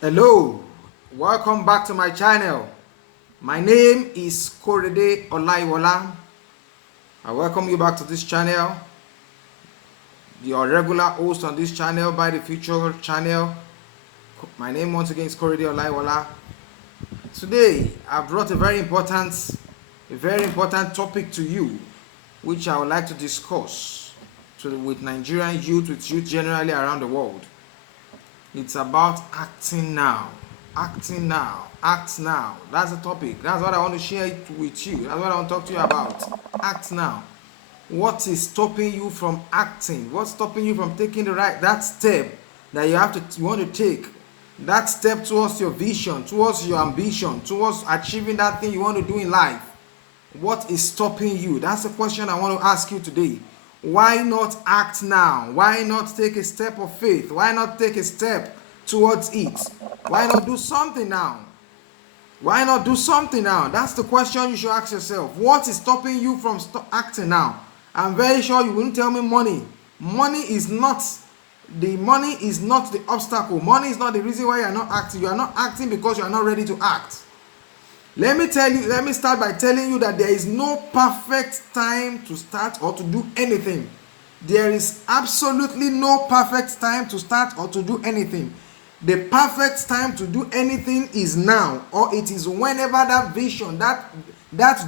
Hello, welcome back to my channel. My name is Korede Olaiwola. I welcome you back to this channel. Your regular host on this channel by the future channel. My name once again is Korede Olaiwola. Today I brought a very important topic to you, which I would like to discuss with Nigerian youth, with youth generally around the world. It's about acting now. Acting now. Act now. That's the topic. That's what I want to share it with you. That's what I want to talk to you about. Act now. What is stopping you from acting? What's stopping you from taking that step that you want to take? That step towards your vision, towards your ambition, towards achieving that thing you want to do in life. What is stopping you? That's the question I want to ask you today. Why not act now? Why not take a step of faith? Why not take a step towards it? Why not do something now? Why not do something now? That's the question you should ask yourself. What is stopping you from acting now? I'm very sure you wouldn't tell me money. Money is not the obstacle. Money is not the reason why you are not acting. You are not acting because you are not ready to act. Let me start by telling you that there is no perfect time to start or to do anything. There is absolutely no perfect time to start or to do anything. The perfect time to do anything is now, or it is whenever that vision, that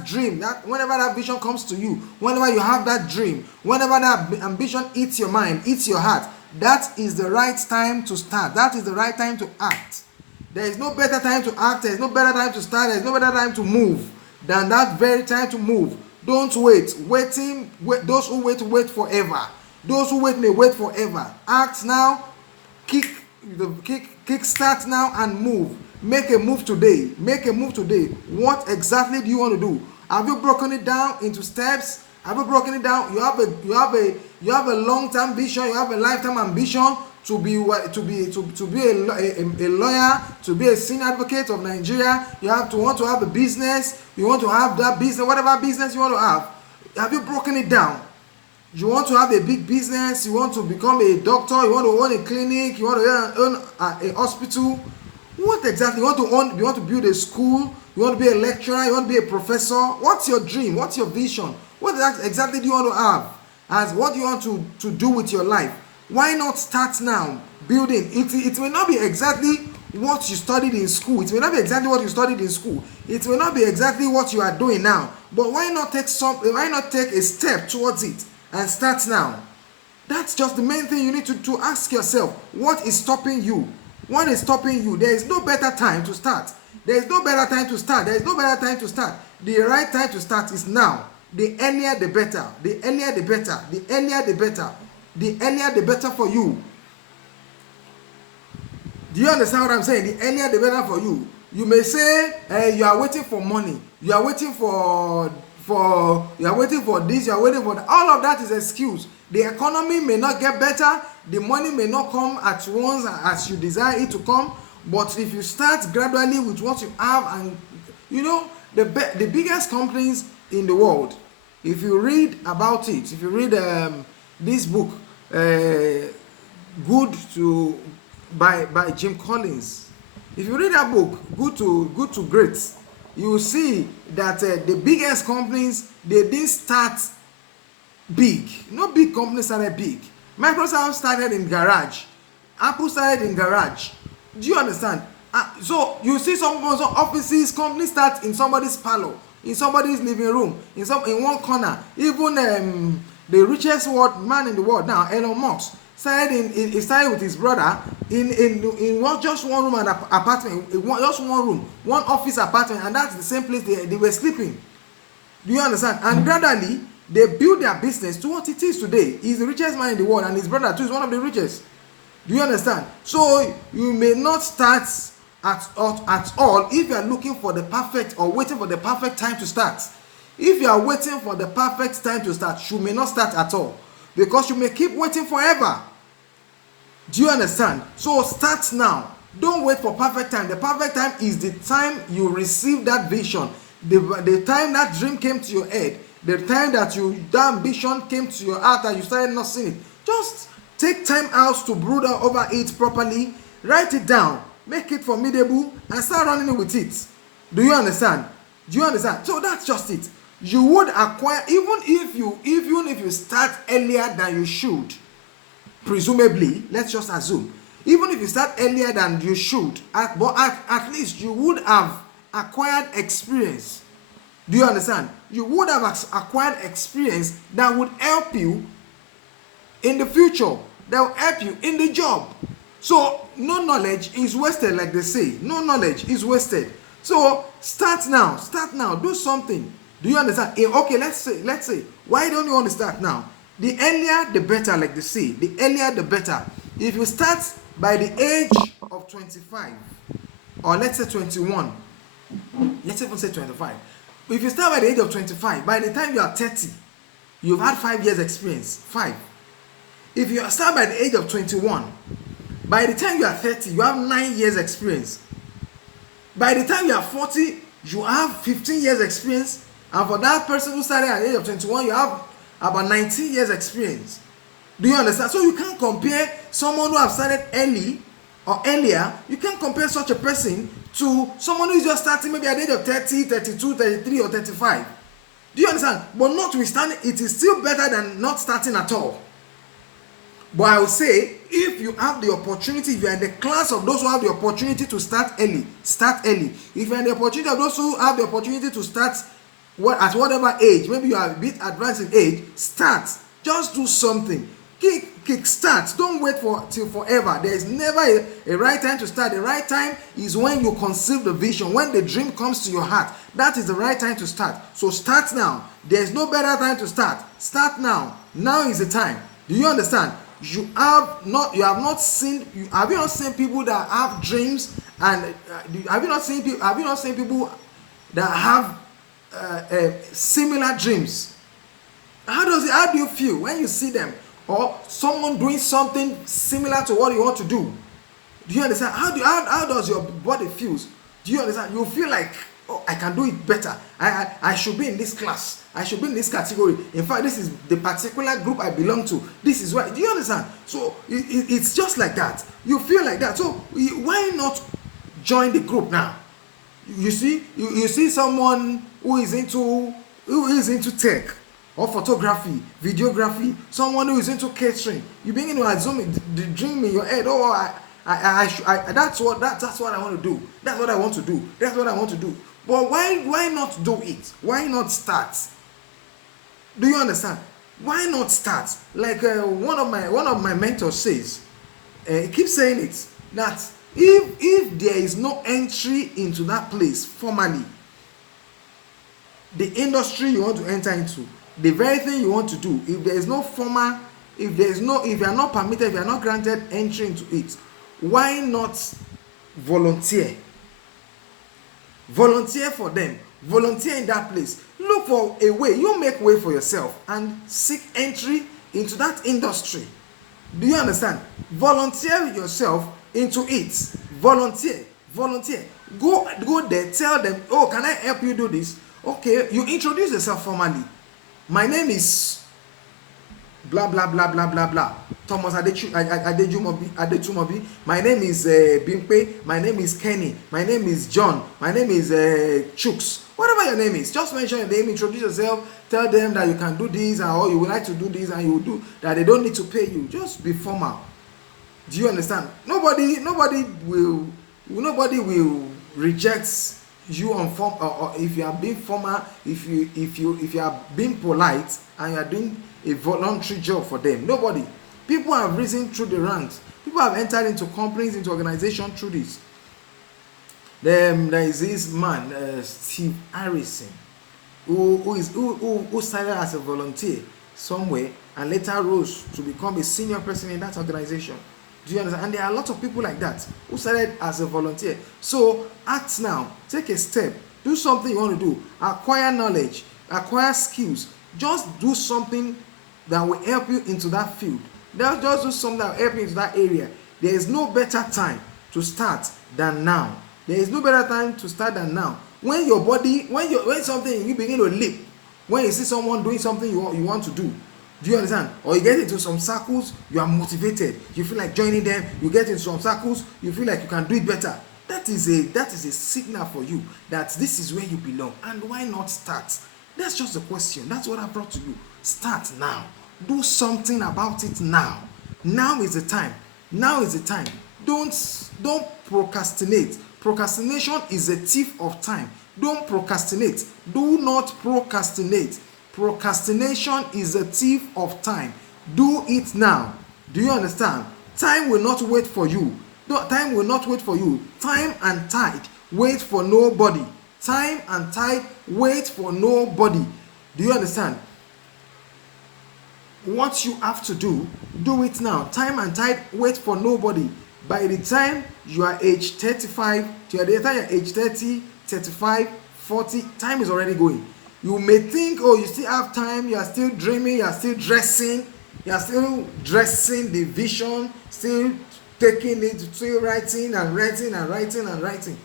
dream, whenever that vision comes to you, whenever you have that dream, whenever that ambition hits your mind, hits your heart, that is the right time to start. That is the right time to act. There is no better time to act, there is no better time to start, there is no better time to move than that very time to move. Don't wait. Those who wait forever. Those who wait may wait forever. Act now, kick start now and move. Make a move today. Make a move today. What exactly do you want to do? Have you broken it down into steps? Have you broken it down? You have a long-term vision, you have a lifetime ambition to be a lawyer, to be a senior advocate of Nigeria. You want to have a business. You want to have that business, whatever business you want to have. Have you broken it down? You want to have a big business. You want to become a doctor. You want to own a clinic. You want to own a hospital. What exactly you want to own? You want to build a school. You want to be a lecturer. You want to be a professor. What's your dream? What's your vision? What exactly do you want to have? As what do you want to do with your life? Why not start now building? It may not be exactly what you studied in school. It may not be exactly what you studied in school. It may not be exactly what you are doing now. But why not take a step towards it and start now? That's just the main thing you need to ask yourself. What is stopping you? What is stopping you? There is no better time to start. There is no better time to start. There is no better time to start. The right time to start is now. The earlier the better. The earlier the better. The earlier the better. The earlier the better for you. Do you understand what I'm saying? The earlier the better for you. You may say you are waiting for money. You are waiting for you are waiting for this. You are waiting for that. All of that is excuse. The economy may not get better. The money may not come at once as you desire it to come. But if you start gradually with what you have, and the biggest companies in the world, if you read about it, if you read this book, by Jim Collins. If you read that book, Good to Great, you will see that the biggest companies, they didn't start big. No big company started big. Microsoft started in garage. Apple started in garage. Do you understand? So you see some offices, companies start in somebody's parlor, in somebody's living room, in one corner. Even the richest man in the world now, Elon Musk, he started with his brother in just one room and apartment, just one room, one office apartment, and that's the same place they were sleeping. Do you understand? And gradually they built their business to what it is today. He's the richest man in the world, and his brother too is one of the richest. Do you understand? So you may not start at all if you are looking for the perfect or waiting for the perfect time to start. If you are waiting for the perfect time to start, you may not start at all, because you may keep waiting forever. Do you understand? So start now. Don't wait for perfect time. The perfect time is the time you receive that vision, the time that dream came to your head, the time that ambition came to your heart and you started not seeing it. Just take time out to brood over it properly. Write it down. make it formidable, and start running with it. Do you understand? Do you understand? So that's just it. You would acquire, even if you start earlier than you should, presumably, let's just assume, even if you start earlier than you should, at least you would have acquired experience. Do you understand? You would have acquired experience that would help you in the future, that will help you in the job. So no knowledge is wasted, like they say. No knowledge is wasted. So start now, do something. Do you understand? Okay, let's say, why don't you want to start now? The earlier the better, like they say. The earlier the better. If you start by the age of 25, or let's say 21, let's even say 25. If you start by the age of 25, by the time you are 30, you've had 5 years experience. 5. If you start by the age of 21, by the time you are 30, you have 9 years experience. By the time you are 40, you have 15 years experience. And for that person who started at the age of 21, you have about 19 years experience. Do you understand? So you can't compare someone who has started early or earlier. You can't compare such a person to someone who is just starting maybe at the age of 30, 32, 33, or 35. Do you understand? But notwithstanding, it is still better than not starting at all. But I would say, if you have the opportunity, if you are in the class of those who have the opportunity to start early, start early. If you are in the opportunity of those who have the opportunity to start at whatever age, maybe you are a bit advanced in age, start. Just do something. Kick start. Don't wait till forever. There is never a right time to start. The right time is when you conceive the vision, when the dream comes to your heart. That is the right time to start. So start now. There is no better time to start. Start now. Now is the time. Do you understand? Have you not seen people that have dreams, and have you not seen people that have similar dreams? How do you feel when you see them, or someone doing something similar to what you want to do? Do you understand? How does your body feel? Do you understand? You feel like, oh, I can do it better. I should be in this class. I should be in this category. In fact, this is the particular group I belong to. This is why. Do you understand? So it's just like that. You feel like that. So why not join the group now? You see someone who is into tech or photography, videography, someone who is into catering. You begin to assume the dream in your head. Oh, that's what I want to do. That's what I want to do. That's what I want to do. But why not do it? Why not start? Do you understand? Why not start? Like one of my mentors says, he keeps saying it, that if there is no entry into that place formally, the industry you want to enter into, the very thing you want to do, if there is no formal, if you are not permitted, if you are not granted entry into it, why not volunteer? Volunteer for them. Volunteer in that place. Look for a way. You make way for yourself and seek entry into that industry. Do you understand? Volunteer yourself into it. Volunteer. Go there. Tell them, oh, can I help you do this? Okay, you introduce yourself formally. My name is blah blah blah blah blah blah. Thomas Adejumobi. My name is Bimpe. My name is Kenny. My name is John. My name is Chooks. Whatever your name is, just mention your name, introduce yourself, tell them that you can do this, or you would like to do this, and you will do that. They don't need to pay you. Just be formal. Do you understand? Nobody will reject you on form, or if you are being formal, if you are being polite and you are doing a voluntary job for them. Nobody. People have risen through the ranks. People have entered into companies, into organizations through this. There is this man, Steve Harrison, who started as a volunteer somewhere and later rose to become a senior person in that organization. Do you understand? And there are a lot of people like that who started as a volunteer. So act now. Take a step. Do something you want to do. Acquire knowledge. Acquire skills. Just do something that will help you into that field. Just do something that will help you into that area. There is no better time to start than now. There is no better time to start than now. When your body, when something, you begin to leap. When you see someone doing something you want to do, Do you understand? Or you get into some circles, you are motivated, you feel like joining them. You get into some circles, you feel like you can do it better. That is a signal for you that this is where you belong. And why not start? That's just the question. That's what I brought to you. Start now. Do something about it now. Now is the time. Now is the time. Don't procrastinate. Procrastination is a thief of time. Don't procrastinate. Do not procrastinate. Procrastination is a thief of time. Do it now. Do you understand? Time will not wait for you. Time will not wait for you. Time and tide wait for nobody. Time and tide wait for nobody. Do you understand? What you have to do, do it now. Time and tide wait for nobody. By the time you are age 35, to the time you're age 30, 35, 40, time is already going. You may think, oh, you still have time, you are still dreaming, you are still dressing the vision, still taking it, still writing and writing and writing and writing.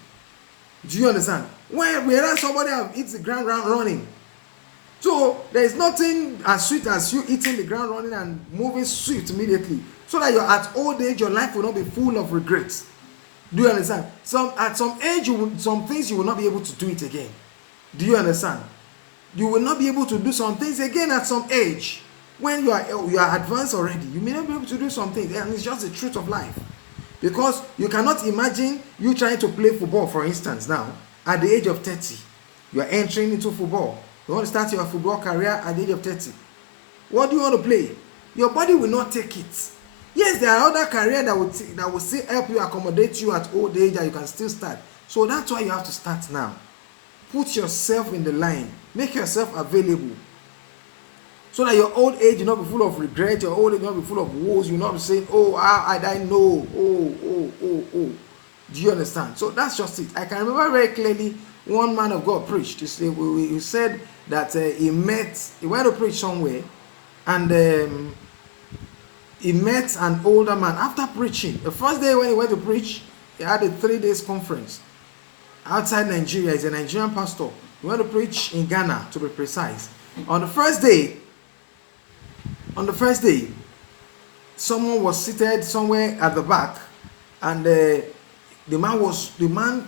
Do you understand? Whereas somebody have hit the ground running. So there is nothing as sweet as you eating the ground running and moving swift immediately. So that you're at old age, your life will not be full of regrets. Do you understand? At some age, some things you will not be able to do it again. Do you understand? You will not be able to do some things again at some age. When you are advanced already, you may not be able to do some things, and it's just the truth of life. Because you cannot imagine you trying to play football, for instance, now at the age of 30. You are entering into football. You want to start your football career at the age of 30. What do you want to play? Your body will not take it. Yes, there are other careers that will still help you, accommodate you at old age, and you can still start. So that's why you have to start now. Put yourself in the line. Make yourself available. So that your old age will not be full of regret, your old age will not be full of woes, you will not be saying, oh, I know, oh. Do you understand? So that's just it. I can remember very clearly one man of God preached. He said that he went to preach somewhere, and he met an older man after preaching. The first day when he went to preach, he had a 3 days conference outside Nigeria. He's a Nigerian pastor. He went to preach in Ghana, to be precise. On the first day, someone was seated somewhere at the back, and the man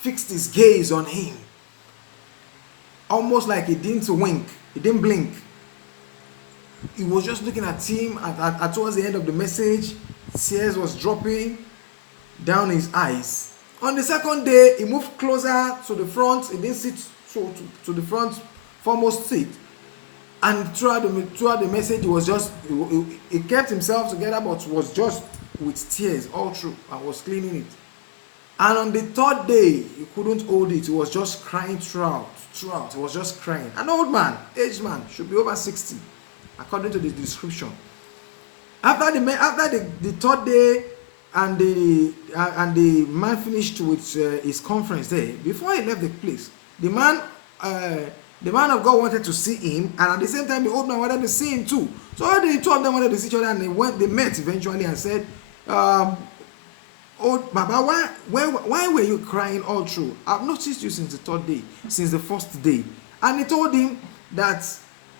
fixed his gaze on him, almost like he didn't wink, he didn't blink. He was just looking at him. At towards the end of the message, tears was dropping down his eyes. On the second day, he moved closer to the front. He didn't sit to the front foremost seat. And throughout the message, he kept himself together, but was just with tears all through, and was cleaning it. And on the third day, he couldn't hold it. He was just crying throughout. He was just crying. An old man, aged man, should be over 60, according to the description. After the third day, and the man finished with his conference there, before he left the place, the man of God wanted to see him, and at the same time the old man wanted to see him too. So the two of them wanted to see each other, and they met eventually and said, "Oh, Baba, why were you crying all through? I've noticed you since the third day, since the first day." And he told him that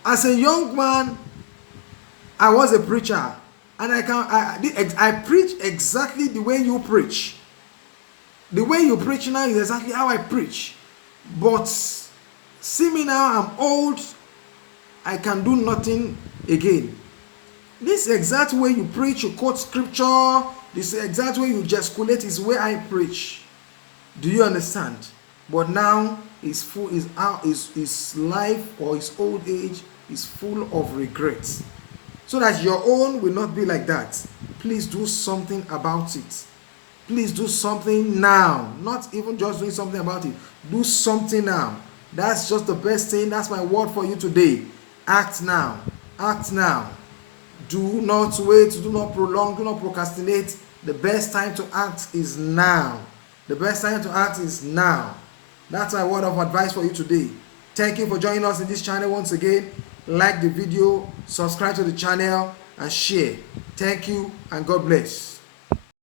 as a young man, I was a preacher, and I preach exactly the way you preach. The way you preach now is exactly how I preach. But see me now, I'm old, I can do nothing again. This exact way you preach, you quote scripture, this exact way you gesticulate is where I preach. Do you understand? But now his life or his old age is full of regrets. So that your own will not be like that. Please do something about it. Please do something now. Not even just doing something about it. Do something now. That's just the best thing. That's my word for you today. Act now. Act now. Do not wait. Do not prolong. Do not procrastinate. The best time to act is now. The best time to act is now. That's my word of advice for you today. Thank you for joining us in this channel once again. Like the video, subscribe to the channel, and share. Thank you, and God bless.